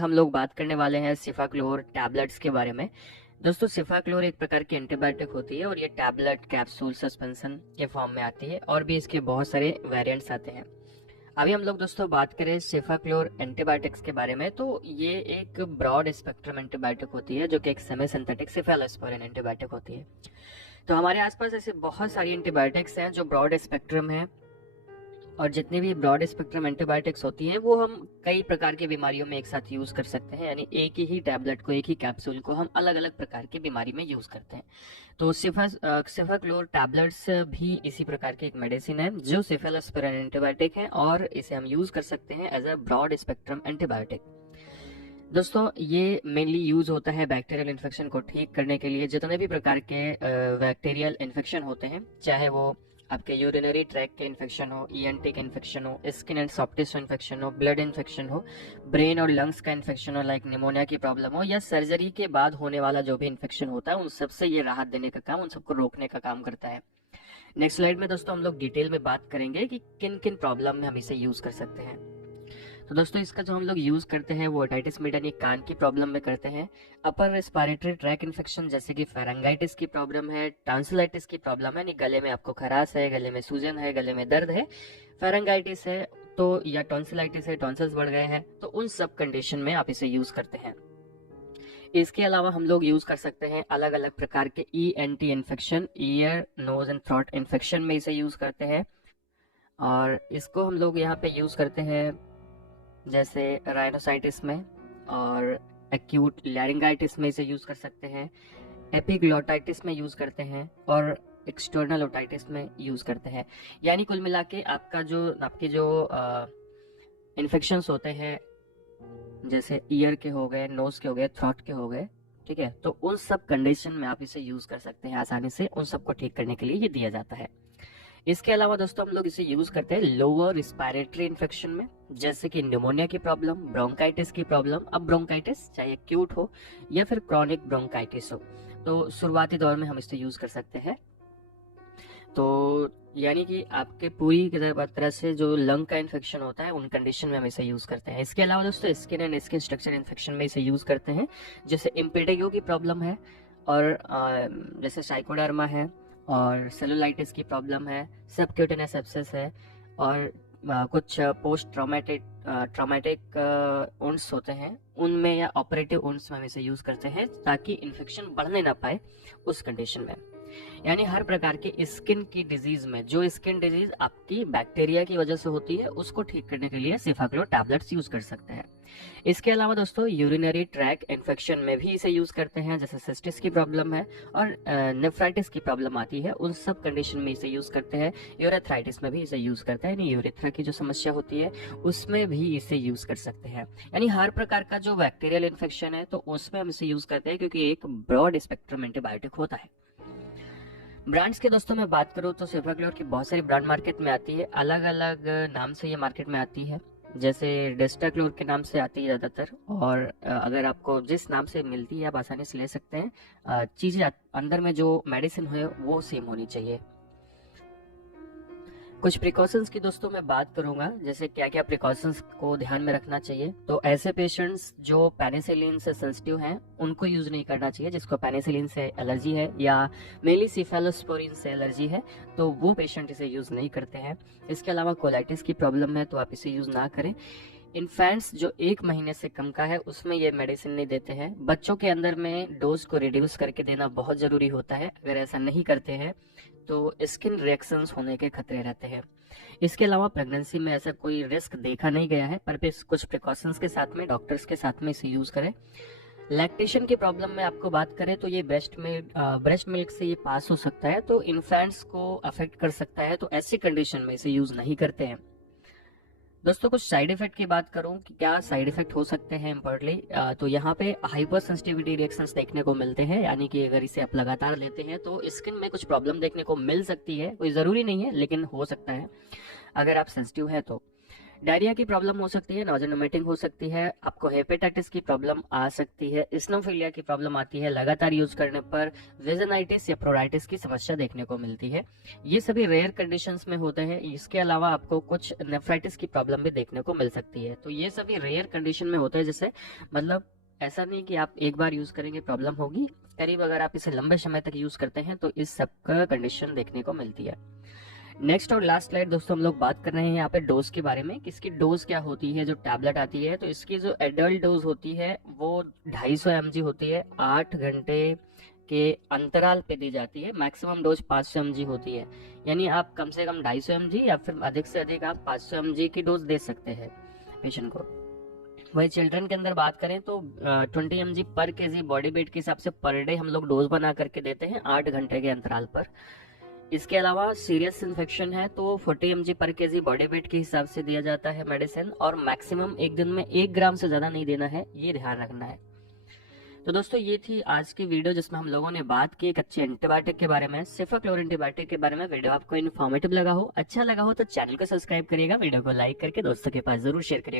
हम लोग बात करने वाले हैं सिफाक्लोर टैबलेट्स के बारे में। दोस्तों, सिफाक्लोर एक प्रकार की एंटीबायोटिक होती है और ये टैबलेट, कैप्सूल, सस्पेंशन के फॉर्म में आती है और भी इसके बहुत सारे वेरिएंट्स आते हैं। अभी हम लोग दोस्तों बात करें सिफाक्लोर एंटीबायोटिक्स के बारे में, तो ये एक ब्रॉड स्पेक्ट्रम एंटीबायोटिक होती है जो कि एक सेमी सिंथेटिक सिफेलोस्पोरिन एंटीबायोटिक होती है। तो हमारे आसपास ऐसे बहुत सारी एंटीबायोटिक्स हैं जो ब्रॉड स्पेक्ट्रम है, और जितनी भी ब्रॉड स्पेक्ट्रम एंटीबायोटिक्स होती हैं वो हम कई प्रकार की बीमारियों में एक साथ यूज कर सकते हैं। यानी एक ही टैबलेट को, एक ही कैप्सूल को हम अलग अलग प्रकार की बीमारी में यूज करते हैं। तो सिफाक्लोर टैबलेट्स भी इसी प्रकार की एक मेडिसिन है जो सिफेलोस्पोरिन एंटीबायोटिक है और इसे हम यूज कर सकते हैं as a broad spectrum antibiotic. दोस्तों, ये मेनली यूज होता है बैक्टीरियल इन्फेक्शन को ठीक करने के लिए। जितने भी प्रकार के बैक्टीरियल इन्फेक्शन होते हैं, चाहे वो आपके यूरिनरी ट्रैक के इन्फेक्शन हो, ईएनटी के इन्फेक्शन हो, skin and soft tissue infection हो, ब्लड इन्फेक्शन हो, ब्रेन और लंग्स का इन्फेक्शन हो लाइक निमोनिया की प्रॉब्लम हो, या सर्जरी के बाद होने वाला जो भी इन्फेक्शन होता है, उन सबसे ये राहत देने का काम, उन सबको रोकने का काम करता है। नेक्स्ट स्लाइड में दोस्तों हम लोग डिटेल में बात करेंगे कि किन किन प्रॉब्लम में हम इसे यूज कर सकते हैं। तो दोस्तों, इसका जो हम लोग यूज करते हैं वो ओटाइटिस मीडिया यानी कान की प्रॉब्लम में करते हैं। अपर रेस्पिरेटरी ट्रैक इन्फेक्शन जैसे कि फेरेंगाइटिस की प्रॉब्लम है, टॉन्सिलाइटिस की प्रॉब्लम है, यानी गले में आपको खराश है, गले में सूजन है, गले में दर्द है, फेरेंगाइटिस है तो, या टॉन्सिलाइटिस है, टॉन्सिल्स बढ़ गए हैं, तो उन सब कंडीशन में आप इसे यूज करते हैं। इसके अलावा हम लोग यूज कर सकते हैं अलग अलग प्रकार के ENT infection, ear, nose and throat infection में इसे यूज करते हैं। और इसको हम लोग यहाँ पे यूज करते हैं जैसे राइनोसाइटिस में, और एक्यूट लैरिंगाइटिस में इसे यूज कर सकते हैं, एपिग्लोटाइटिस में यूज करते हैं, और एक्सटर्नल ओटाइटिस में यूज करते हैं। यानी कुल मिला के आपके जो इन्फेक्शंस होते हैं, जैसे ईयर के हो गए, नोज के हो गए, थ्रोट के हो गए, ठीक है, तो उन सब कंडीशन में आप इसे यूज कर सकते हैं आसानी से। उन सबको ठीक करने के लिए ये दिया जाता है। इसके अलावा दोस्तों हम लोग इसे यूज करते हैं लोअर रिस्पायरेटरी इन्फेक्शन में, जैसे कि निमोनिया की प्रॉब्लम, ब्रोंकाइटिस की प्रॉब्लम। अब ब्रोंकाइटिस चाहे एक्यूट हो या फिर क्रॉनिक ब्रोंकाइटिस हो, तो शुरुआती दौर में हम इसे यूज कर सकते हैं। तो यानी कि आपके पूरी तरह से जो लंग का इन्फेक्शन होता है उन कंडीशन में हम इसे यूज करते हैं। इसके अलावा दोस्तों skin and skin structure infection में इसे यूज करते हैं, जैसे इम्पेडिगो की प्रॉब्लम है, और जैसे साइकोडर्मा है, और सेलुलाइटिस की प्रॉब्लम है, सबक्यूटेनियस एब्सेस है, और कुछ पोस्ट ट्रॉमेटिक वुंड्स होते हैं उनमें, या ऑपरेटिव वुंड्स में हम इसे यूज करते हैं ताकि इन्फेक्शन बढ़ने ना पाए उस कंडीशन में। यानी हर प्रकार के स्किन की डिजीज में, जो स्किन डिजीज आपकी बैक्टीरिया की वजह से होती है, उसको ठीक करने के लिए सिफाक्लोर टैबलेट्स यूज कर सकते हैं। इसके अलावा दोस्तों यूरिनरी ट्रैक इन्फेक्शन में भी इसे यूज करते हैं, जैसे सिस्टिस की प्रॉब्लम है और नेफ्राइटिस की प्रॉब्लम आती है, उन सब कंडीशन में इसे यूज करते हैं। यूरेथ्राइटिस में भी इसे यूज करते हैं, यानी यूरेथ्रा की जो समस्या होती है उसमें भी इसे यूज कर सकते हैं। यानी हर प्रकार का जो बैक्टीरियल इन्फेक्शन है तो उसमें हम इसे यूज करते हैं, क्योंकि एक ब्रॉड स्पेक्ट्रम एंटीबायोटिक होता है। ब्रांड्स के दोस्तों मैं बात करूँ तो सिफाक्लोर की बहुत सारी ब्रांड मार्केट में आती है, अलग अलग नाम से ये मार्केट में आती है। जैसे डेस्टाक्लोर के नाम से आती है ज़्यादातर, और अगर आपको जिस नाम से मिलती है आप आसानी से ले सकते हैं। चीज़ें अंदर में जो मेडिसिन है वो सेम होनी चाहिए। कुछ प्रिकॉशंस की दोस्तों मैं बात करूंगा, जैसे क्या क्या प्रिकॉशंस को ध्यान में रखना चाहिए। तो ऐसे पेशेंट्स जो पेनिसिलिन से सेंसिटिव हैं उनको यूज नहीं करना चाहिए, जिसको पेनिसिलिन से एलर्जी है या मेनली सिफेलोस्पोरिन से एलर्जी है, तो वो पेशेंट इसे यूज नहीं करते हैं। इसके अलावा कोलाइटिस की प्रॉब्लम है तो आप इसे यूज ना करें। इन्फेंट्स जो 1 महीने से कम का है उसमें ये मेडिसिन नहीं देते हैं। बच्चों के अंदर में डोज को रिड्यूस करके देना बहुत जरूरी होता है, अगर ऐसा नहीं करते हैं तो स्किन रिएक्शंस होने के खतरे रहते हैं। इसके अलावा प्रेगनेंसी में ऐसा कोई रिस्क देखा नहीं गया है, पर भी कुछ प्रिकॉशंस के साथ में, डॉक्टर्स के साथ में इसे यूज करें। लैक्टेशन की प्रॉब्लम में आपको बात करें तो ये ब्रेस्ट मिल्क से ये पास हो सकता है, तो इन्फेंट्स को अफेक्ट कर सकता है, तो ऐसी कंडीशन में इसे यूज नहीं करते हैं। दोस्तों, कुछ साइड इफेक्ट की बात करूं कि क्या साइड इफेक्ट हो सकते हैं इम्पोर्टली, तो यहाँ पे हाइपर सेंसिटिविटी रिएक्शंस देखने को मिलते हैं। यानी कि अगर इसे आप लगातार लेते हैं तो स्किन में कुछ प्रॉब्लम देखने को मिल सकती है, कोई ज़रूरी नहीं है लेकिन हो सकता है अगर आप सेंसिटिव है तो। डायरिया की प्रॉब्लम हो सकती है, नॉजल वोमिटिंग हो सकती है, आपको हेपेटाइटिस की प्रॉब्लम आ सकती है, इस्नोफिलिया की प्रॉब्लम आती है, लगातार यूज करने पर विजनाइटिस या प्रोराइटिस की समस्या देखने को मिलती है। ये सभी रेयर कंडीशंस में होते हैं। इसके अलावा आपको कुछ नेफ्राइटिस की प्रॉब्लम भी देखने को मिल सकती है। तो ये सभी रेयर कंडीशन में होते हैं, जैसे मतलब ऐसा नहीं कि आप एक बार यूज करेंगे प्रॉब्लम होगी, करीब अगर आप इसे लंबे समय तक यूज करते हैं तो इस सब का कंडीशन देखने को मिलती है। नेक्स्ट और लास्ट स्लाइड दोस्तों, हम लोग बात कर रहे हैं यहाँ पे डोज के बारे में कि इसकी डोज क्या होती है। जो टैबलेट आती है तो इसकी जो एडल्ट डोज होती है वो 250 mg होती है, 8 घंटे के अंतराल पे दी जाती है। मैक्सिमम डोज 500 mg होती है, यानी आप कम से कम 250 mg या फिर अधिक से अधिक आप 500 mg की डोज दे सकते हैं पेशेंट को। वही चिल्ड्रन के अंदर बात करें तो 20 mg पर केजी बॉडी वेट के हिसाब से पर डे हम लोग डोज बना करके देते हैं 8 घंटे के अंतराल पर। इसके अलावा सीरियस इन्फेक्शन है तो 40 mg पर केजी बॉडी वेट के हिसाब से दिया जाता है मेडिसिन, और मैक्सिमम एक दिन में 1 ग्राम से ज्यादा नहीं देना है, ये ध्यान रखना है। तो दोस्तों ये थी आज की वीडियो जिसमें हम लोगों ने बात की एक अच्छे एंटीबायोटिक के बारे में, सिफाक्लोर एंटीबायोटिक के बारे में। वीडियो आपको इन्फॉर्मेटिव लगा हो, अच्छा लगा हो तो चैनल को सब्सक्राइब करिएगा, वीडियो को लाइक करके दोस्तों के पास जरूर शेयर करिएगा।